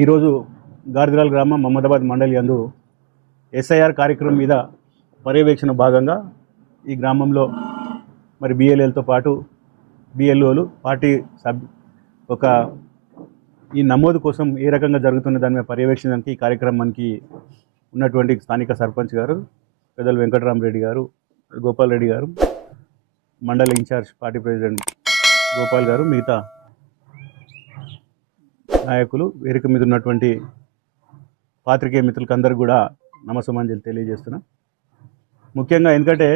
ఈరోజు గార్దిరాల్ గ్రామం మహమ్మదాబాద్ మండలి యందు ఎస్ఐఆర్ కార్యక్రమం మీద పర్యవేక్షణ భాగంగా ఈ గ్రామంలో మరి బిఎల్ఏలతో పాటు బిఎల్ఓలు పార్టీ ఒక ఈ నమోదు కోసం ఏ రకంగా జరుగుతున్న దాని మీద పర్యవేక్షణకి ఈ కార్యక్రమానికి ఉన్నటువంటి స్థానిక సర్పంచ్ గారు పెద్దలు వెంకటరామరెడ్డి గారు, గోపాల్ రెడ్డి గారు, మండల ఇన్ఛార్జ్ పార్టీ ప్రెసిడెంట్ గోపాల్ గారు, మిగతా నాయకులు, వేదిక మీద ఉన్నటువంటి పాత్రికేయ మిత్రులకు అందరూ కూడా నమస్సమాంజలి తెలియజేస్తున్నాం. ముఖ్యంగా ఎందుకంటే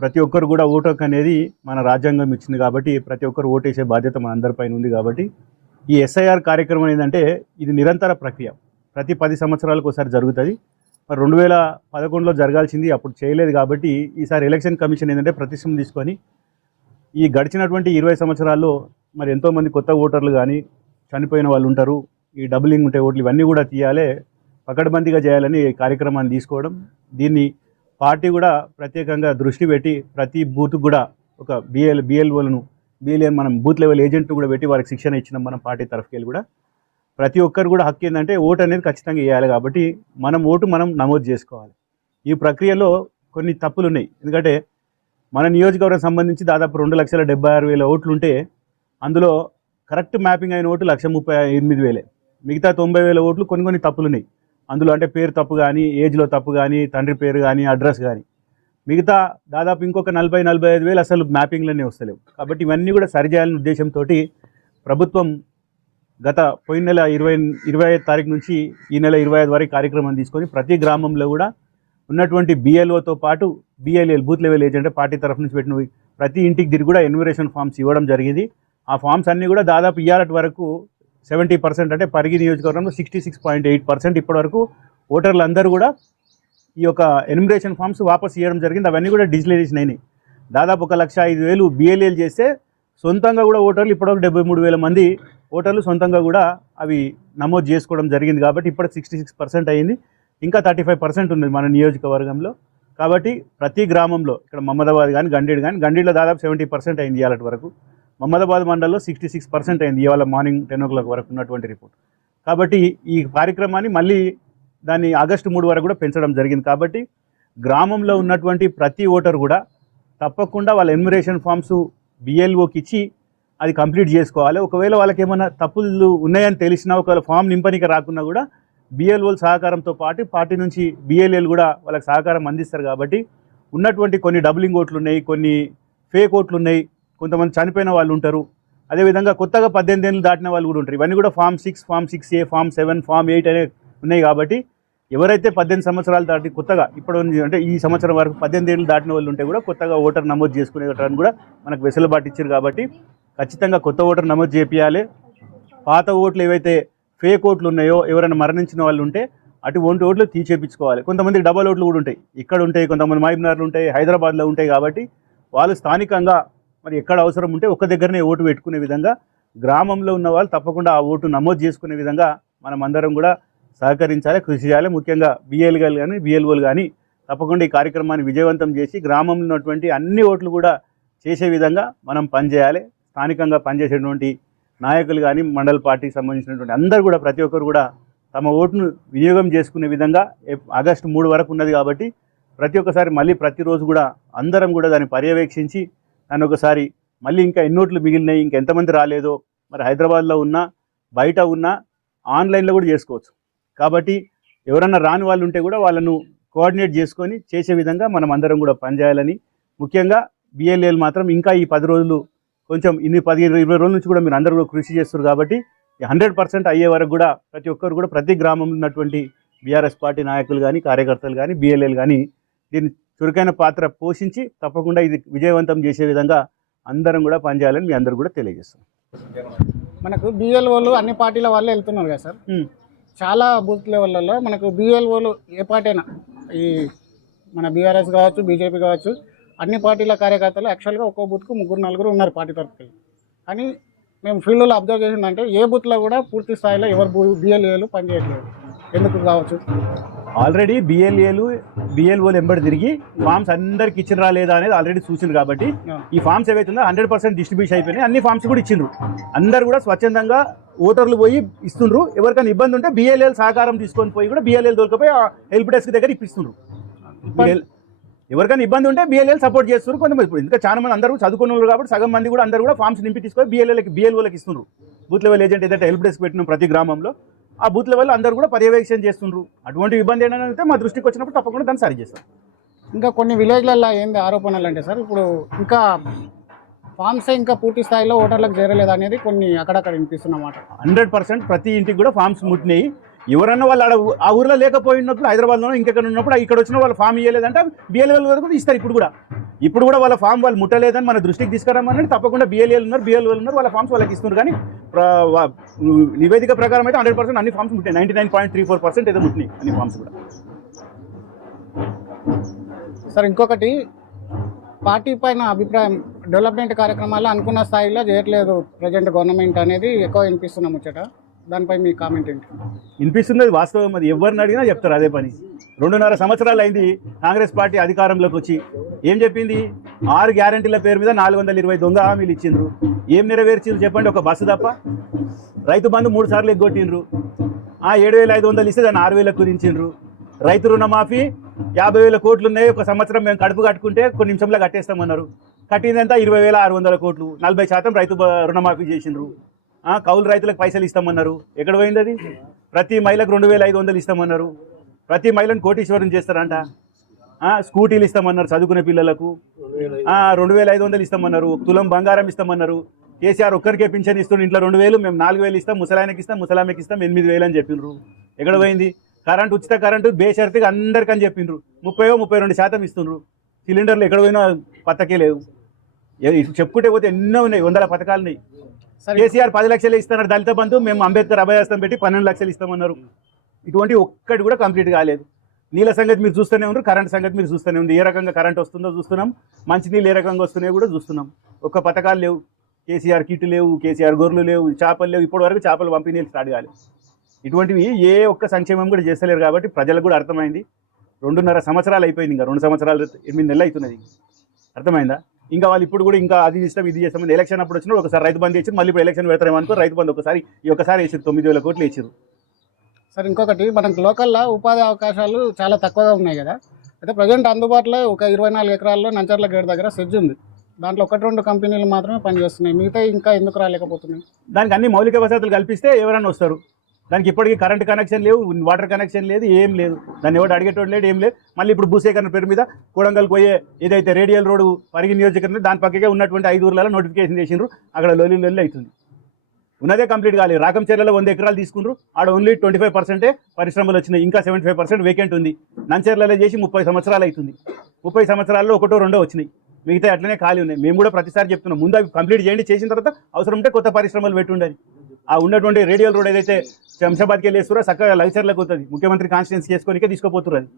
ప్రతి ఒక్కరు కూడా ఓటు హక్కు అనేది మన రాజ్యాంగం ఇచ్చింది కాబట్టి ప్రతి ఒక్కరు ఓటేసే బాధ్యత మన అందరిపైన ఉంది. కాబట్టి ఈ ఎస్ఐఆర్ కార్యక్రమం ఏంటంటే ఇది నిరంతర ప్రక్రియ, ప్రతి 10 సంవత్సరాలకు ఒకసారి జరుగుతుంది. మరి 2011లో జరగాల్సింది అప్పుడు చేయలేదు కాబట్టి ఈసారి ఎలక్షన్ కమిషన్ ఏంటంటే ప్రతిష్టం తీసుకొని ఈ గడిచినటువంటి 20 సంవత్సరాల్లో మరి ఎంతోమంది కొత్త ఓటర్లు కానీ చనిపోయిన వాళ్ళు ఉంటారు, ఈ డబులింగ్ ఉంటే ఓట్లు ఇవన్నీ కూడా తీయాలి, పకడ్బందీగా చేయాలని కార్యక్రమాన్ని తీసుకోవడం. దీన్ని పార్టీ కూడా ప్రత్యేకంగా దృష్టి పెట్టి ప్రతి బూత్కు కూడా ఒక బిఎల్ఓలను మనం బూత్ లెవెల్ ఏజెంట్ను కూడా పెట్టి వారికి శిక్షణ ఇచ్చినాం మనం పార్టీ తరఫుకెళ్ళి కూడా. ప్రతి ఒక్కరు కూడా హక్కు ఏంటంటే ఓటు అనేది ఖచ్చితంగా వేయాలి కాబట్టి మనం ఓటు మనం నమోదు చేసుకోవాలి. ఈ ప్రక్రియలో కొన్ని తప్పులు ఉన్నాయి. ఎందుకంటే మన నియోజకవర్గం సంబంధించి దాదాపు 2,76,000 ఓట్లు ఉంటే అందులో కరెక్ట్ మ్యాపింగ్ అయిన ఓటు 1,38,000, మిగతా 90,000 ఓట్లు కొన్ని తప్పులు ఉన్నాయి అందులో. అంటే పేరు తప్పు కానీ, ఏజ్లో తప్పు కానీ, తండ్రి పేరు కానీ, అడ్రస్ కానీ, మిగతా దాదాపు ఇంకొక 40,000-45,000 అసలు మ్యాపింగ్లోనే వస్తలేవు. కాబట్టి ఇవన్నీ కూడా సరిచేయాలనే ఉద్దేశంతో ప్రభుత్వం గత పోయిన నెల 25 తారీఖు నుంచి ఈ నెల 25 వరకు కార్యక్రమం తీసుకొని ప్రతి గ్రామంలో కూడా ఉన్నటువంటి బిఎల్ఓతో పాటు బిఎల్ఏలు బూత్ లెవెల్ ఏజెంట్ పార్టీ తరఫు నుంచి పెట్టిన ప్రతి ఇంటికి తిరిగి కూడా ఎన్యూమరేషన్ ఫామ్స్ ఇవ్వడం జరిగింది. ఆ ఫామ్స్ అన్నీ కూడా దాదాపు ఇయ్యాలటి వరకు 70%, అంటే పరిగి నియోజకవర్గంలో 66.8% ఇప్పటివరకు ఓటర్లు అందరూ కూడా ఈ యొక్క ఎన్యూమరేషన్ ఫామ్స్ వాపస్ ఇవ్వడం జరిగింది. అవన్నీ కూడా డిజిటలైజేషన్ అయినాయి. దాదాపు 1,05,000 బిఎల్ఏలు చేస్తే సొంతంగా కూడా ఓటర్లు ఇప్పటివరకు 73,000 మంది ఓటర్లు సొంతంగా కూడా అవి నమోదు చేసుకోవడం జరిగింది. కాబట్టి ఇప్పటికి 66% అయింది. ఇంకా 35% ఉంది మన నియోజకవర్గంలో. కాబట్టి ప్రతి గ్రామంలో ఇక్కడ మహమ్మదాబాద్ కానీ గండీలో దాదాపు 70% అయింది ఇవాళ వరకు. మహమ్మదాబాద్ మండలంలో 66% అయింది ఇవాళ మార్నింగ్ 10 o'clock వరకు ఉన్నటువంటి రిపోర్ట్. కాబట్టి ఈ కార్యక్రమాన్ని మళ్ళీ దాన్ని ఆగస్టు 3 వరకు కూడా పెంచడం జరిగింది. కాబట్టి గ్రామంలో ఉన్నటువంటి ప్రతి ఓటరు కూడా తప్పకుండా వాళ్ళ ఎన్యూమరేషన్ ఫామ్స్ బిఎల్ఓకి ఇచ్చి అది కంప్లీట్ చేసుకోవాలి. ఒకవేళ వాళ్ళకి ఏమైనా తప్పులు ఉన్నాయని తెలిసినా, ఒకవేళ ఫామ్ నింపనికి రాకున్నా కూడా బిఎల్ఓల సహకారంతో పాటు పార్టీ నుంచి బిఎల్ఏలు కూడా వాళ్ళకి సహకారం అందిస్తారు. కాబట్టి ఉన్నటువంటి కొన్ని డబులింగ్ ఓట్లు ఉన్నాయి, కొన్ని ఫేక్ ఓట్లు ఉన్నాయి, కొంతమంది చనిపోయిన వాళ్ళు ఉంటారు, అదేవిధంగా కొత్తగా 18 ఏళ్ళు దాటిన వాళ్ళు కూడా ఉంటారు. ఇవన్నీ కూడా form 6, form 6A, form 7, form 8 అనే ఉన్నాయి. కాబట్టి ఎవరైతే 18 సంవత్సరాలు దాటి కొత్తగా ఇప్పుడు అంటే ఈ సంవత్సరం వరకు 18 ఏళ్ళు దాటిన వాళ్ళు ఉంటే కూడా కొత్తగా ఓటర్ నమోదు చేసుకునేటాన్ని కూడా మనకు వెసులుబాటు ఇచ్చారు. కాబట్టి ఖచ్చితంగా కొత్త ఓటర్ నమోదు చేపియాలి. పాత ఓట్లు ఏవైతే ఫేక్ ఓట్లు ఉన్నాయో, ఎవరైనా మరణించిన వాళ్ళు ఉంటే అటువంటి ఓట్లు తీసేపించుకోవాలి. కొంతమందికి డబల్ ఓట్లు కూడా ఉంటాయి, ఇక్కడ ఉంటాయి, కొంతమంది మహబూబ్నగర్లో ఉంటాయి, హైదరాబాద్లో ఉంటాయి. కాబట్టి వాళ్ళు స్థానికంగా మరి ఎక్కడ అవసరం ఉంటే ఒక్క దగ్గరనే ఓటు పెట్టుకునే విధంగా గ్రామంలో ఉన్న వాళ్ళు తప్పకుండా ఆ ఓటు నమోదు చేసుకునే విధంగా మనం అందరం కూడా సహకరించాలి, కృషి చేయాలి. ముఖ్యంగా బిఎల్ఏలు కానీ బిఎల్ఓలు కానీ తప్పకుండా ఈ కార్యక్రమాన్ని విజయవంతం చేసి గ్రామంలో ఉన్నటువంటి అన్ని ఓట్లు కూడా చేసే విధంగా మనం పనిచేయాలి. స్థానికంగా పనిచేసేటువంటి నాయకులు కానీ మండల పార్టీకి సంబంధించినటువంటి అందరూ కూడా ప్రతి ఒక్కరు కూడా తమ ఓటును వినియోగం చేసుకునే విధంగా ఆగస్టు 3 వరకు ఉన్నది. కాబట్టి ప్రతి ఒక్కసారి మళ్ళీ ప్రతిరోజు కూడా అందరం కూడా దాన్ని పర్యవేక్షించి దాన్ని ఒకసారి మళ్ళీ ఇంకా ఎన్ని ఓట్లు మిగిలినాయి, ఇంకా ఎంతమంది రాలేదో, మరి హైదరాబాద్లో ఉన్నా బయట ఉన్నా ఆన్లైన్లో కూడా చేసుకోవచ్చు. కాబట్టి ఎవరన్నా రాని వాళ్ళు ఉంటే కూడా వాళ్ళను కోఆర్డినేట్ చేసుకొని చేసే విధంగా మనం అందరం కూడా పనిచేయాలని, ముఖ్యంగా బిఎల్ఏలు మాత్రం ఇంకా ఈ 10 రోజులు కొంచెం 15-20 రోజుల నుంచి కూడా మీరు అందరూ కూడా కృషి చేస్తారు. కాబట్టి 100% అయ్యే వరకు కూడా ప్రతి ఒక్కరు కూడా ప్రతి గ్రామంలో ఉన్నటువంటి బీఆర్ఎస్ పార్టీ నాయకులు కానీ, కార్యకర్తలు కానీ, బిఎల్ఏలు కానీ దీన్ని చురుకైన పాత్ర పోషించి తప్పకుండా ఇది విజయవంతం చేసే విధంగా అందరం కూడా పనిచేయాలని మీ అందరూ కూడా తెలియజేస్తాం. మనకు బిఎల్ఓలు అన్ని పార్టీల వాళ్ళే వెళ్తున్నారు కదా సార్. చాలా బూత్ లెవెల్లో మనకు బిఎల్ఓలు ఏ పార్టీ అయినా, ఈ మన బీఆర్ఎస్ కావచ్చు, బీజేపీ కావచ్చు, అన్ని పార్టీల కార్యకర్తలు యాక్చువల్గా ఒక్కో బూత్కు 3-4 ఉన్నారు పార్టీ తరఫుకి. కానీ మేము ఫీల్డ్లో అబ్జర్వ్ చేసిందంటే ఏ బూత్లో కూడా పూర్తి స్థాయిలో ఎవరు బిఎల్ఏలు పనిచేయట్లేదు. ఎందుకు కావచ్చు? ఆల్రెడీ బిఎల్ఓలు ఎంబడి తిరిగి ఫామ్స్ అందరికి ఇచ్చినరా లేదా అనేది ఆల్రెడీ చూసింది కాబట్టి ఈ ఫామ్స్ ఏవైతుందో 100% డిస్ట్రిబ్యూషన్ అయిపోయినాయి. అన్ని ఫామ్స్ కూడా ఇచ్చిండ్రు. అందరు కూడా స్వచ్ఛందంగా ఓటర్లు పోయి ఇస్తుండ్రు. ఎవరికైనా ఇబ్బంది ఉంటే బిఎల్ఎల్ సహకారం తీసుకొని పోయి కూడా బిఎల్ఎల్ దొరికిపోయి హెల్ప్ డెస్క్ దగ్గర ఇప్పిస్తుండ్రు. ఎవరికైనా ఇబ్బంది ఉంటే బిఎల్ఎల్ సపోర్ట్ చేస్తున్నారు. కొంతమంది ఇప్పుడు ఇంకా చాలా మంది అందరూ చదువుకున్నారు కాబట్టి సగం మంది కూడా అందరూ కూడా ఫామ్స్ నింపి తీసుకొని బిఎల్ఓలకి ఇస్తున్నారు. బూత్ లెవెల్ ఏజెంట్ ఏదైతే హెల్ప్ డెస్క్ పెట్టిన ప్రతి గ్రామంలో ఆ బూత్ లెవెల్ అందరూ కూడా పర్యవేక్షణ చేస్తుండ్రు. అటువంటి ఇబ్బంది ఏంటంటే మా దృష్టికి వచ్చినప్పుడు తప్పకుండా దాన్ని సరి చేస్తాం. ఇంకా కొన్ని విలేజ్లలో ఏంది ఆరోపణలు అంటే సార్, ఇప్పుడు ఇంకా ఫామ్సే ఇంకా పూర్తి స్థాయిలో ఓటర్లకు చేరలేదు అనేది కొన్ని అక్కడక్కడ వినిపిస్తున్నమాట. 100% ప్రతి ఇంటికి కూడా ఫామ్స్ ముట్టినాయి. ఎవరన్నా వాళ్ళు ఆ ఊర్లో లేకపోయినప్పుడు హైదరాబాద్లో ఇంకెక్కడ ఉన్నప్పుడు ఇక్కడ వచ్చిన వాళ్ళు ఫామ్ ఇవ్వలేదంటే బిఎల్ఎల్ కూడా ఇస్తారు. ఇప్పుడు కూడా వాళ్ళ ఫామ్ వాళ్ళు ముట్టలేదని మన దృష్టికి తీసుకురామని తప్పకుండా బిఎల్ఎల్ ఉన్నారు వాళ్ళ ఫామ్స్ వాళ్ళకి ఇస్తున్నారు. కానీ నివేదిక ప్రకారం అయితే 100% అన్ని ఫామ్స్ ముట్టాయి. 99.34% ఏదో ముట్టినాయి అన్ని ఫామ్స్ కూడా. సార్ ఇంకొకటి, పార్టీ పైన అభిప్రాయం, డెవలప్మెంట్ కార్యక్రమాలు అనుకున్న స్థాయిలో చేయట్లేదు ప్రజెంట్ గవర్నమెంట్ అనేది ఎక్కువ వినిపిస్తున్న ముచ్చట. దానిపై మీ కామెంట్ ఏంటి? వినిపిస్తుంది, అది వాస్తవం. అది ఎవరిని అడిగినా చెప్తారు అదే పని. 2.5 సంవత్సరాలు అయింది కాంగ్రెస్ పార్టీ అధికారంలోకి వచ్చి. ఏం చెప్పింది? 6 గ్యారంటీల పేరు మీద 420 దొంగ హామీలు ఇచ్చిండ్రు. ఏం నెరవేర్చిండ్రు చెప్పండి? ఒక బస్సు తప్ప. రైతు బంధు 3 సార్లు ఎగ్గొట్టిండ్రు. 7,500 ఇస్తే దాన్ని 6,000 కుదించిండ్రు. రైతు రుణమాఫీ 50,000 కోట్లు ఉన్నాయి, ఒక సంవత్సరం మేము కడుపు కట్టుకుంటే కొన్ని నిమిషంలో కట్టేస్తామన్నారు. కట్టిందంతా 20,600 కోట్లు. 40% రైతు రుణమాఫీ చేసిండ్రు. కౌలు రైతులకు పైసలు ఇస్తామన్నారు. ఎక్కడ పోయింది అది? ప్రతి మహిళకు 2,500 ఇస్తామన్నారు. ప్రతి మహిళను కోటీశ్వరం చేస్తారంట. స్కూటీలు ఇస్తామన్నారు చదువుకునే పిల్లలకు. 2,500 ఇస్తామన్నారు. తులం బంగారం ఇస్తామన్నారు. కేసీఆర్ ఒక్కరికే పింఛన్ ఇస్తుండే. ఇంట్లో 2,000, మేము 4,000 ఇస్తాం, ముసలాయనకి ఇస్తాం, ముసలామెకి ఇస్తాం, 8,000 అని చెప్పిండ్రు. ఎక్కడ పోయింది? కరెంట్ ఉచిత కరెంటు బేషరతుగా అందరికని చెప్పిండ్రు. 30-32% ఇస్తుండ్రు. సిలిండర్లు ఎక్కడ పోయినా పత్తకే లేవు. చెప్పుకుంటే పోతే ఎన్నో ఉన్నాయి, 100 పథకాలు ఉన్నాయి. కేసీఆర్ 10 లక్షలు ఇస్తున్నారు దళిత బంధు, మేము అంబేద్కర్ అభయాస్తం పెట్టి 12 లక్షలు ఇస్తామన్నారు. ఇటువంటి ఒక్కటి కూడా కంప్లీట్ కాలేదు. నీళ్ళ సంగతి మీరు చూస్తూనే ఉన్నారు, కరెంట్ సంగతి మీరు చూస్తూనే ఉంది. ఏ రకంగా కరెంట్ వస్తుందో చూస్తున్నాం, మంచినీళ్ళు ఏ రకంగా వస్తున్నాయో కూడా చూస్తున్నాం. ఒక్క పథకాలు లేవు. కేసీఆర్ కిట్ లేవు, కేసీఆర్ గొర్రెలు లేవు, చేపలు లేవు. ఇప్పటి వరకు చేపలు పంపిణీలు స్టార్ట్ కాలేదు. ఇటువంటివి ఏ ఒక్క సంక్షేమం కూడా చేస్తలేరు. కాబట్టి ప్రజలకు కూడా అర్థమైంది. 2.5 సంవత్సరాలు అయిపోయింది, ఇంకా 2 సంవత్సరాలు 8 నెలలు అవుతున్నది. అర్థమైందా? ఇంకా వాళ్ళు ఇప్పుడు కూడా ఇంకా అది ఇస్తాం ఇది చేస్తామని ఎలక్షన్ అప్పుడు వచ్చినా ఒకసారి రైతు బంధు ఇచ్చారు. మళ్ళీ ఇప్పుడు ఎలక్షన్ పెడతారేమనుకో రైతు బంధు ఒకసారి వేసారు, 9,000 కోట్లు వేసారు. సార్ ఇంకొకటి, మనకు లోకల్లో ఉపాధి అవకాశాలు చాలా తక్కువగా ఉన్నాయి కదా. అయితే ప్రజెంట్ అందుబాటులో ఒక 24 ఎకరాల్లో నంచర్ల గేట్ దగ్గర సెజ్ ఉంది. దాంట్లో 1-2 కంపెనీలు మాత్రమే పనిచేస్తున్నాయి. మిగతా ఇంకా ఎందుకు రాలేకపోతున్నాయి? దానికి అన్ని మౌలిక వసతులు కల్పిస్తే ఎవరైనా వస్తారు. దానికి ఇప్పటికీ కరెంట్ కనెక్షన్ లేవు, వాటర్ కనెక్షన్ లేదు, ఏం లేదు. దాన్ని ఎవరు అడిగేటోడు లేడు, ఏం లేదు. మళ్ళీ ఇప్పుడు భూసేకరణ పేరు మీద కొడంగల్ పోయే ఏదైతే రేడియల్ రోడ్డు పరిగి నియోజకవర్గం దాని పక్కకే ఉన్నటువంటి 5 ఊర్లలో నోటిఫికేషన్ చేసిండ్రు. అక్కడ లొల్లి అవుతుంది. ఉన్నదే కంప్లీట్ కాలేదు. రాకంచెర్లలో 100 ఎకరాలు తీసుకుండ్రు. ఆడ ఓన్లీ 25% పరిశ్రమలు వచ్చినాయి. ఇంకా 75% వేకెంట్ ఉంది. నంచెర్లలో చేసి 30 సంవత్సరాలు అవుతుంది. 30 సంవత్సరాల్లో 1-2 వచ్చినాయి. మిగతా అట్లనే ఖాళీ ఉన్నాయి. మేము కూడా ప్రతిసారి చెప్తున్నాం, ముందు అవి కంప్లీట్ చేయండి, చేసిన తర్వాత అవసరం ఉంటే కొత్త పరిశ్రమలు పెట్టుండాలి. ఆ ఉన్నటువంటి రేడియల్ రోడ్ ఏదైతే శంషాబాద్కి వెళ్ళేస్తారో చక్కగా లైచర్లకు అవుతుంది. ముఖ్యమంత్రి కాన్స్టిట్యున్సీ చేసుకొనికే తీసుకుపోతున్నారు అది.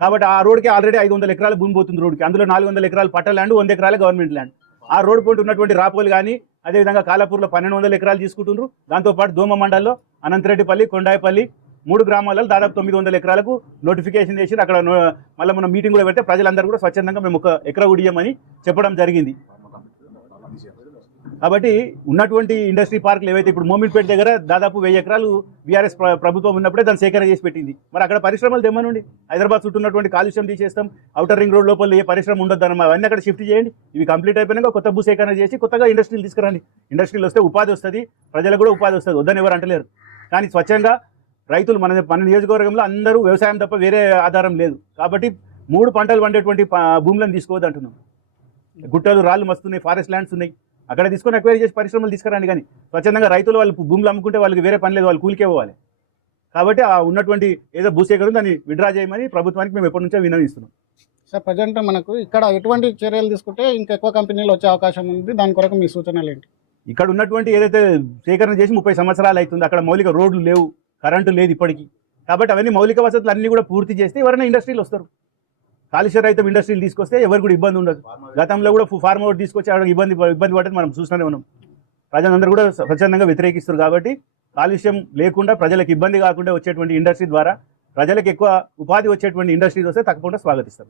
కాబట్టి ఆ రోడ్కి ఆల్రెడీ 500 ఎకరాల భూమి పోతుంది రోడ్కి. అందులో 400 ఎకరాలు పట్ట ల్యాండ్, 100 ఎకరాల గవర్నమెంట్ ల్యాండ్. ఆ రోడ్ పోటీ ఉన్నటువంటి రాపోలు కానీ అదేవిధంగా కాలాపూర్లో 1,200 ఎకరాలు తీసుకుంటున్నారు. దాంతోపాటు దోమ మండల్లో అనంతరెడ్డిపల్లి, కొండాయపల్లి 3 గ్రామాలలో దాదాపు 900 ఎకరాలకు నోటిఫికేషన్ చేసి అక్కడ మళ్ళీ మనం మీటింగ్ కూడా పెడితే ప్రజలందరూ కూడా స్వచ్ఛందంగా మేము 1 ఎకరా ఉడియమని చెప్పడం జరిగింది. కాబట్టి ఉన్నటువంటి ఇండస్ట్రీ పార్కులు ఏవైతే ఇప్పుడు మోమిన్పేట దగ్గర దాదాపు 1000 ఎకరాలు బీఆర్ఎస్ ప్రభుత్వం ఉన్నప్పుడే దాన్ని సేకరణ చేసి పెట్టింది. మరి అక్కడ పరిశ్రమలు తెమ్మనండి. హైదరాబాద్ చుట్టూ ఉన్నటువంటి కాలుష్యం తీసేస్తాం, ఔటర్ రింగ్ రోడ్ లోపల ఏ పరిశ్రమ ఉండొద్దు అన్న అవన్నీ అక్కడ షిఫ్ట్ చేయండి. ఇవి కంప్లీట్ అయిపోయినాక కొత్త భూ సేకరణ చేసి కొత్తగా ఇండస్ట్రీలు తీసుకురండి. ఇండస్ట్రీలు వస్తే ఉపాధి వస్తుంది, ప్రజలకు కూడా ఉపాధి వస్తుంది, వద్దని ఎవరు అంటలేరు. కానీ స్వచ్ఛంగా రైతులు మన నియోజకవర్గంలో అందరూ వ్యవసాయం తప్ప వేరే ఆధారం లేదు. కాబట్టి 3 పంటలు పండేటువంటి భూములను తీసుకోవద్దు అంటున్నాం. గుట్టలు రాళ్ళు మస్తున్నాయి, ఫారెస్ట్ ల్యాండ్స్ ఉన్నాయి, అక్కడ తీసుకొని ఎక్వైరీ చేసి పరిశ్రమలు తీసుకురండి. కానీ స్వచ్ఛందంగా రైతులు వాళ్ళు భూములు అమ్ముకుంటే వాళ్ళకి వేరే పని లేదు, వాళ్ళు కూలికే పోవాలి. కాబట్టి ఆ ఉన్నటువంటి ఏదో భూసేకరణ దాన్ని విడ్రా చేయమని ప్రభుత్వానికి మేము ఎప్పటి నుంచో విన్నవిస్తున్నాం. సార్ ప్రజెంట్ మనకు ఇక్కడ ఎటువంటి చర్యలు తీసుకుంటే ఇంకా ఎక్కువ కంపెనీలు వచ్చే అవకాశం ఉంది, దాని కొరకు మీ సూచనలు ఏంటి? ఇక్కడ ఉన్నటువంటి ఏదైతే సేకరణ చేసి 30 సంవత్సరాలు అవుతుంది, అక్కడ మౌలిక రోడ్లు లేవు, కరెంటు లేదు ఇప్పటికీ. కాబట్టి అవన్నీ మౌలిక వసతులు అన్నీ కూడా పూర్తి చేస్తే ఎవరైనా ఇండస్ట్రీలు వస్తారు. కాలుష్య రహిత ఇండస్ట్రీలు తీసుకొస్తే ఎవరు కూడా ఇబ్బంది ఉండదు. గతంలో కూడా ఫార్మ్ అవుట్ తీసుకొచ్చి అక్కడ ఇబ్బంది పడ్డది మనం చూస్తూనే ఉన్నాం. ప్రజలందరూ కూడా స్వచ్ఛందంగా వ్యతిరేకిస్తారు. కాబట్టి కాలుష్యం లేకుండా ప్రజలకు ఇబ్బంది కాకుండా వచ్చేటువంటి ఇండస్ట్రీ ద్వారా ప్రజలకు ఎక్కువ ఉపాధి వచ్చేటువంటి ఇండస్ట్రీస్ వస్తే తప్పకుండా స్వాగతిస్తాం.